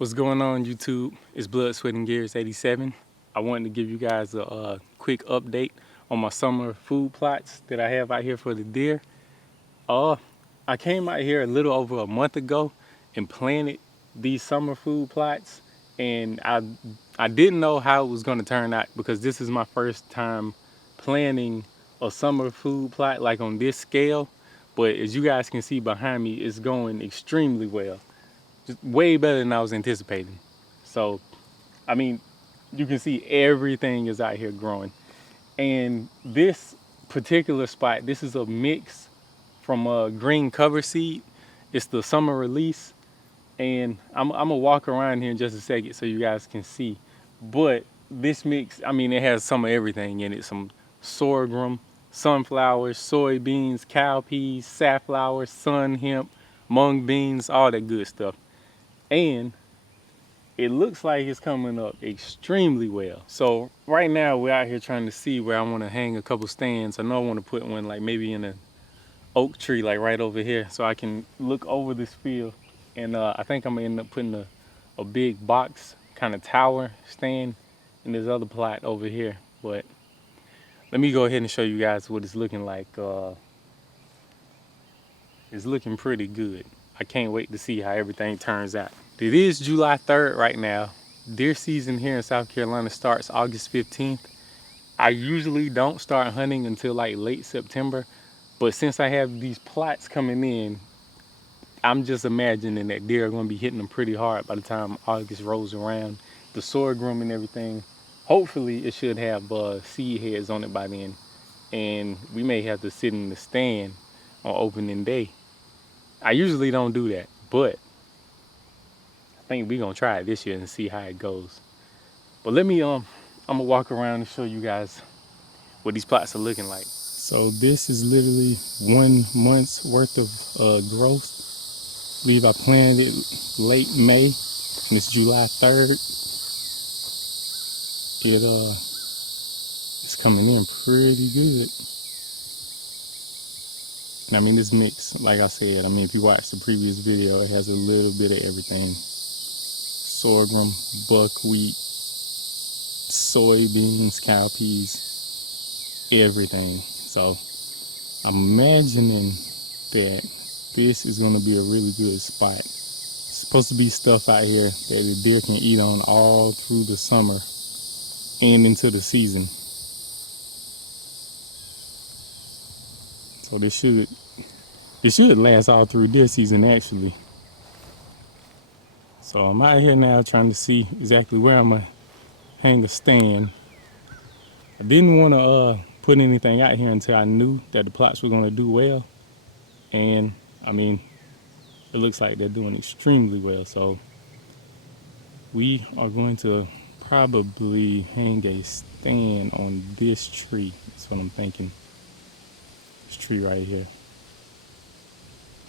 What's going on, YouTube? It's Blood, Sweat, and Gears 87. I wanted to give you guys a quick update on my summer food plots that I have out here for the deer. I came out here a little over a month ago and planted these summer food plots, and I didn't know how it was going to turn out because this is my first time planting a summer food plot like on this scale. But as you guys can see behind me, it's going extremely well. Just way better than I was anticipating. So, I mean, you can see everything is out here growing. And this particular spot, this is a mix from green cover seed. It's the summer release. And I'm gonna walk around here in just a second so you guys can see. But this mix, I mean, it has some of everything in it. Some sorghum, sunflowers, soybeans, cowpeas, safflower, sun hemp, mung beans, all that good stuff. And it looks like it's coming up extremely well. So right now we're out here trying to see where I want to hang a couple stands. I know I want to put one like maybe in an oak tree like right over here so I can look over this field. And I think I'm gonna end up putting a big box kind of tower stand in this other plot over here. But let me go ahead and show you guys what it's looking like. It's looking pretty good. I can't wait to see how everything turns out. It is July 3rd right now. Deer season here in South Carolina starts August 15th. I usually don't start hunting until like late September, but since I have these plots coming in, I'm just imagining that deer are gonna be hitting them pretty hard by the time August rolls around. The sorghum and everything, hopefully it should have seed heads on it by then. And we may have to sit in the stand on opening day. I usually don't do that, but I think we're gonna try it this year and see how it goes. But let me I'm gonna walk around and show you guys what these plots are looking like. So this is literally 1 month's worth of growth. I believe I planted it late May and it's July 3rd. It's coming in pretty good. And I mean, this mix, like I said, I mean, if you watch the previous video, it has a little bit of everything. Sorghum, buckwheat, soybeans, cowpeas, everything. So I'm imagining that this is gonna be a really good spot. It's supposed to be stuff out here that the deer can eat on all through the summer and into the season. So this should last all through deer season actually. So I'm out here now trying to see exactly where I'm gonna hang a stand. I didn't want to put anything out here until I knew that the plots were gonna do well. And I mean, it looks like they're doing extremely well. So we are going to probably hang a stand on this tree. That's what I'm thinking. This tree right here.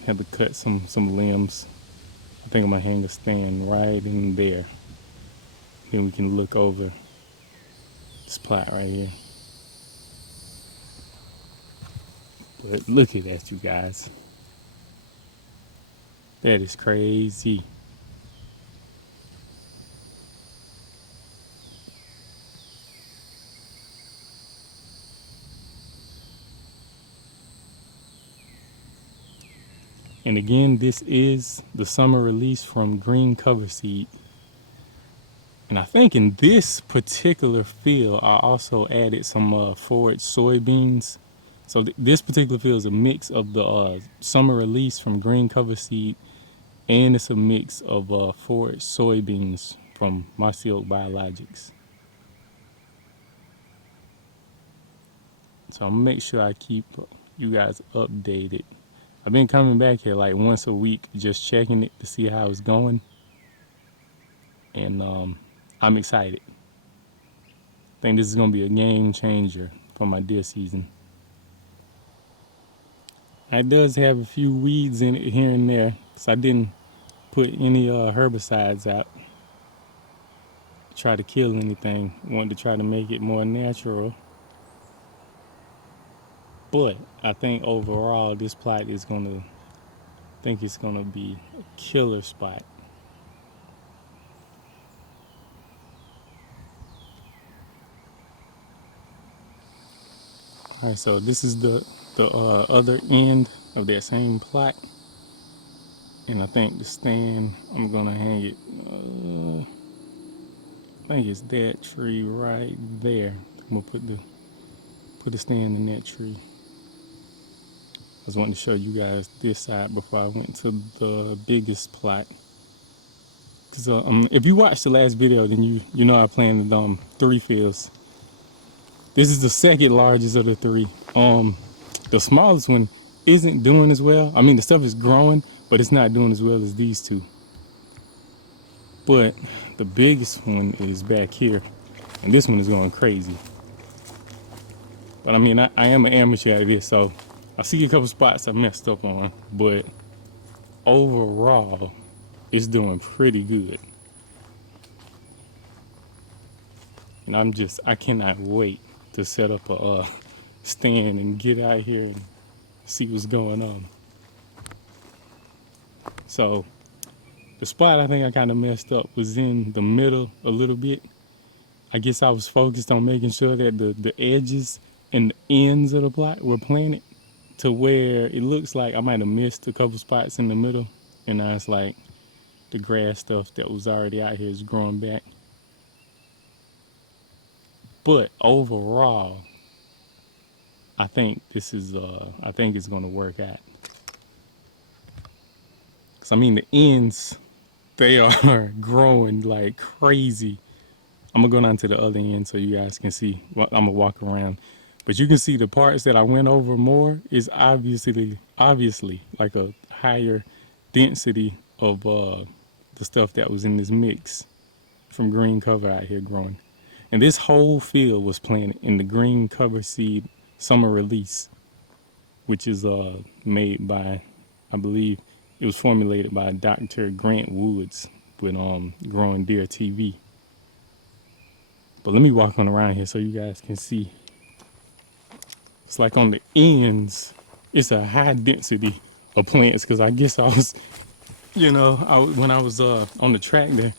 Had to cut some limbs. I think I'm gonna hang a stand right in there. Then we can look over this plot right here. But look at that, you guys. That is crazy. And again, this is the summer release from green cover seed. And I think in this particular field, I also added some forage soybeans. So this particular field is a mix of the summer release from green cover seed, and it's a mix of forage soybeans from Mossy Oak Biologics. So I'm gonna make sure I keep you guys updated. I've been coming back here like once a week, just checking it to see how it's going. And I'm excited. I think this is gonna be a game changer for my deer season. It does have a few weeds in it here and there, so I didn't put any herbicides out to try to kill anything. Wanted to try to make it more natural. But I think overall this plot is gonna be a killer spot. All right, so this is the other end of that same plot, and I think the stand I'm gonna hang it. I think it's that tree right there. I'm gonna put the stand in that tree. I just wanted to show you guys this side before I went to the biggest plot. Cause if you watched the last video, then you know I planted 3 fields. This is the second largest of the 3. The smallest one isn't doing as well. I mean, the stuff is growing, but it's not doing as well as these 2. But the biggest one is back here, and this one is going crazy. But I mean, I am an amateur at this, so I see a couple spots I messed up on, but overall, it's doing pretty good. And I cannot wait to set up a stand and get out here and see what's going on. So the spot I think I kind of messed up was in the middle a little bit. I guess I was focused on making sure that the edges and the ends of the plot were planted to where it looks like I might have missed a couple spots in the middle, and now it's like the grass stuff that was already out here is growing back. But overall, I think this is I think it's gonna work out. Cause I mean the ends, they are growing like crazy. I'm gonna go down to the other end so you guys can see. I'm gonna walk around, but you can see the parts that I went over more is obviously like a higher density of the stuff that was in this mix from green cover out here growing. And this whole field was planted in the green cover seed summer release, which is made by, I believe it was formulated by Dr. Grant Woods with Growing Deer TV. But let me walk on around here so you guys can see. It's like on the ends, it's a high density of plants, because I guess I was, when I was on the track there,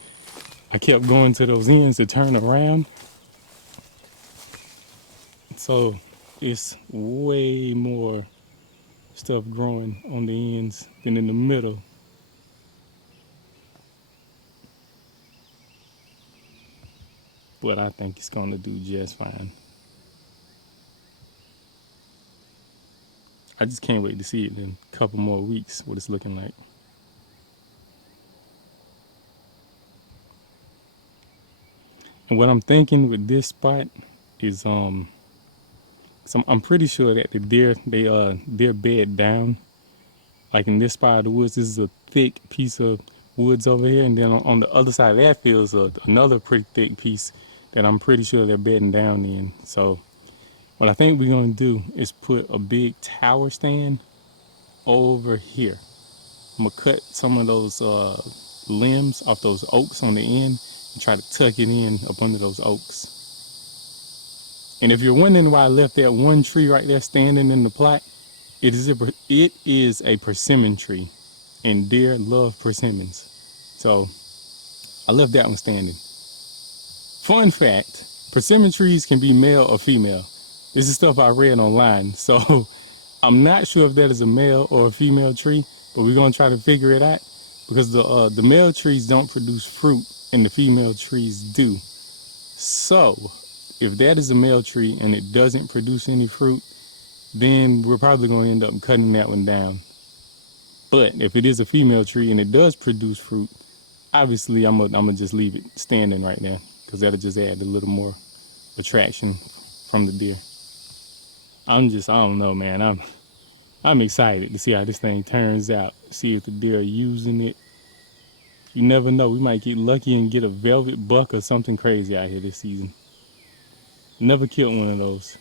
I kept going to those ends to turn around. So it's way more stuff growing on the ends than in the middle. But I think it's gonna do just fine. I just can't wait to see it in a couple more weeks, what it's looking like. And what I'm thinking with this spot is so I'm pretty sure that the deer, they're bed down. Like in this spot of the woods, this is a thick piece of woods over here, and then on the other side of that field is another pretty thick piece that I'm pretty sure they're bedding down in. So what I think we're gonna do is put a big tower stand over here. I'm gonna cut some of those limbs off those oaks on the end and try to tuck it in up under those oaks. And if you're wondering why I left that one tree right there standing in the plot, it is a persimmon tree, and deer love persimmons. So I left that one standing. Fun fact, persimmon trees can be male or female. This is stuff I read online, so I'm not sure if that is a male or a female tree, but we're gonna try to figure it out, because the male trees don't produce fruit and the female trees do. So if that is a male tree and it doesn't produce any fruit, then we're probably going to end up cutting that one down. But if it is a female tree and it does produce fruit, obviously I'm gonna just leave it standing right now, because that'll just add a little more attraction from the deer. I don't know, man. I'm excited to see how this thing turns out. See if the deer are using it. You never know. We might get lucky and get a velvet buck or something crazy out here this season. Never killed one of those.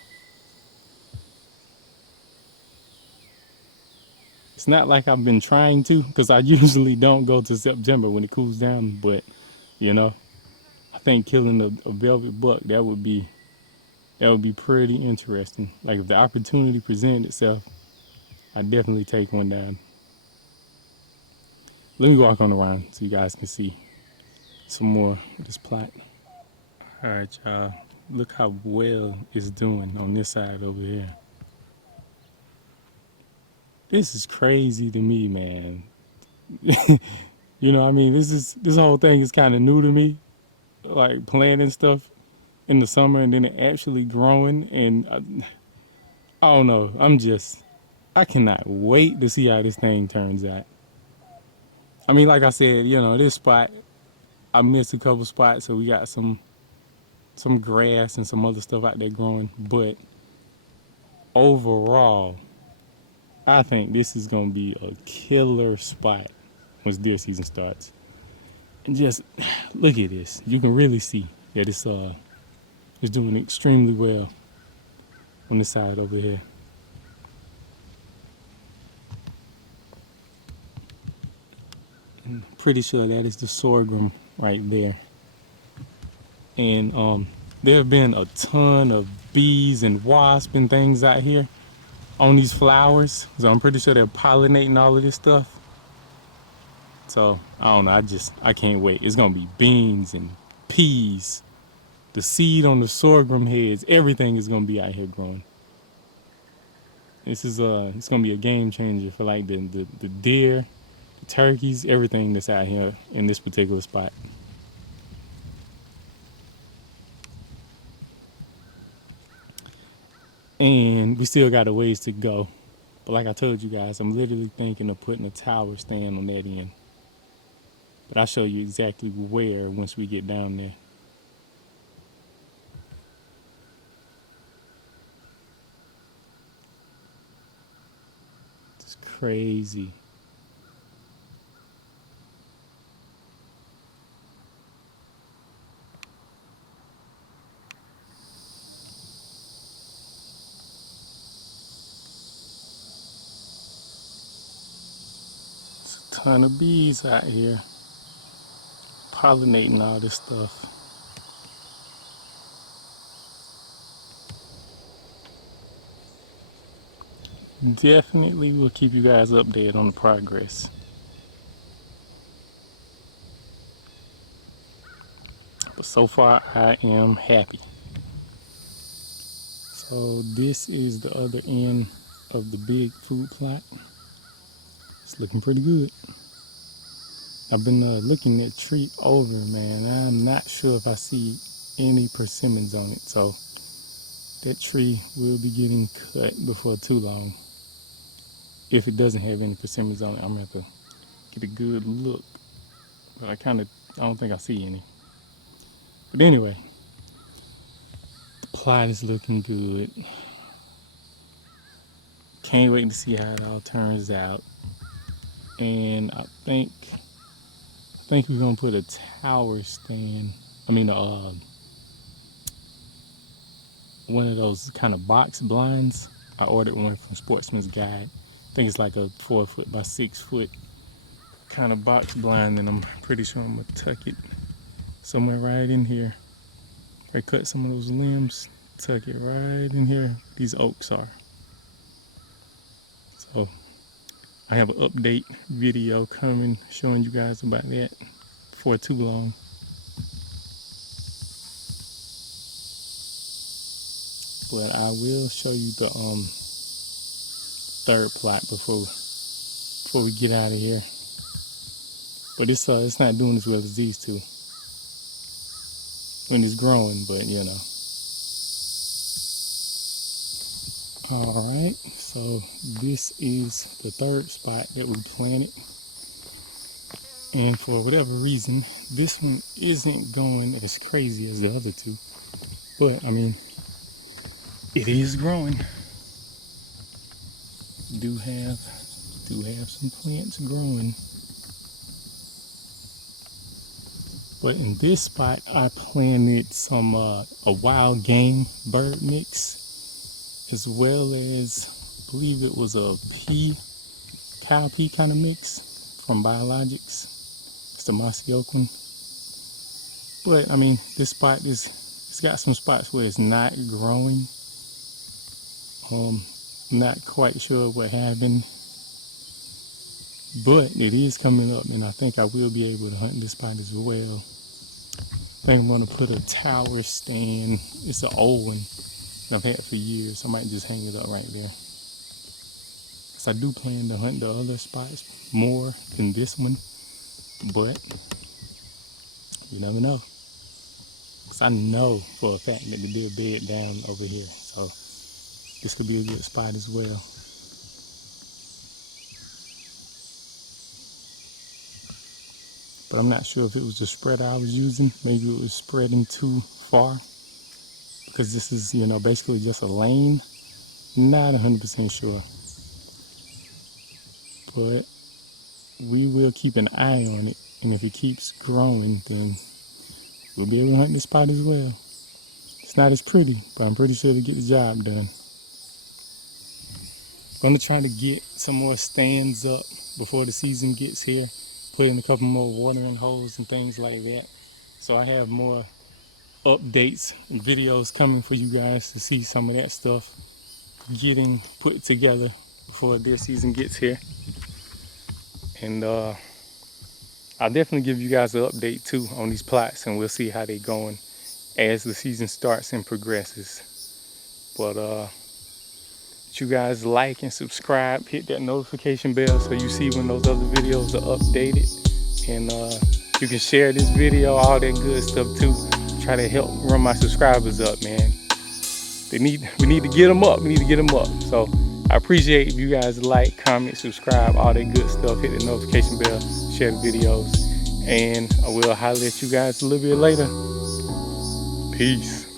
It's not like I've been trying to, because I usually don't go to September when it cools down, but I think killing a velvet buck, that would be pretty interesting. Like if the opportunity presented itself, I'd definitely take one down. Let me walk on around so you guys can see some more of this plot. All right, y'all. Look how well it's doing on this side over here. This is crazy to me, man. You know, I mean, this whole thing is kind of new to me, like planting stuff in the summer and then it actually growing. And I don't know. I cannot wait to see how this thing turns out. I mean, like I said, you know, this spot, I missed a couple spots, so we got some grass and some other stuff out there growing. But overall, I think this is gonna be a killer spot once deer season starts. And just look at this. You can really see that it's doing extremely well on this side over here. And I'm pretty sure that is the sorghum right there. And there have been a ton of bees and wasps and things out here on these flowers. So I'm pretty sure they're pollinating all of this stuff. So I don't know, I can't wait. It's gonna be beans and peas. The seed on the sorghum heads, everything is gonna be out here growing. It's gonna be a game changer for like the deer, the turkeys, everything that's out here in this particular spot. And we still got a ways to go. But like I told you guys, I'm literally thinking of putting a tower stand on that end. But I'll show you exactly where once we get down there. It's crazy. There's a ton of bees out here pollinating all this stuff. Definitely will keep you guys updated on the progress. But so far I am happy. So this is the other end of the big food plot. It's looking pretty good. I've been looking that tree over, man. I'm not sure if I see any persimmons on it, so that tree will be getting cut before too long. If it doesn't have any persimmons on it, I'm gonna have to get a good look. But I don't think I see any. But anyway, the plot is looking good. Can't wait to see how it all turns out. And I think we're gonna put a tower stand. I mean, one of those kind of box blinds. I ordered one from Sportsman's Guide. I think it's like a 4 foot by 6 foot kind of box blind, and I'm pretty sure I'm gonna tuck it somewhere right in here. I cut some of those limbs, tuck it right in here. These oaks are. So I have an update video coming showing you guys about that before too long. But I will show you the third plot before we get out of here. But it's not doing as well as these two when it's growing, but you know. Alright, so this is the third spot that we planted. And for whatever reason, this one isn't going as crazy as the other two. But I mean, it is growing. Do have some plants growing. But in this spot, I planted some a wild game bird mix, as well as I believe it was a cow pea kind of mix from Biologics. It's the mossy oak one. But I mean, this spot it's got some spots where it's not growing. Not quite sure what happened, but it is coming up, and I think I will be able to hunt this spot as well. I think I'm gonna put a tower stand. It's an old one that I've had for years. I might just hang it up right there. because I do plan to hunt the other spots more than this one, but you never know. Because I know for a fact that the deer bed down over here, so this could be a good spot as well. But I'm not sure if it was the spreader I was using. Maybe it was spreading too far, because this is, you know, basically just a lane. Not 100% sure, but we will keep an eye on it, and if it keeps growing, then we'll be able to hunt this spot as well. It's not as pretty, but I'm pretty sure it'll get the job done. Gonna try to get some more stands up before the season gets here. Put in a couple more watering holes and things like that. So I have more updates and videos coming for you guys to see some of that stuff getting put together before deer season gets here. And I'll definitely give you guys an update too on these plots, and we'll see how they're going as the season starts and progresses. But you guys like and subscribe, hit that notification bell so you see when those other videos are updated. And you can share this video, all that good stuff too. Try to help run my subscribers up, man. We need to get them up. We need to get them up. So I appreciate if you guys like, comment, subscribe, all that good stuff. Hit the notification bell, share the videos, and I will holler at you guys a little bit later. Peace.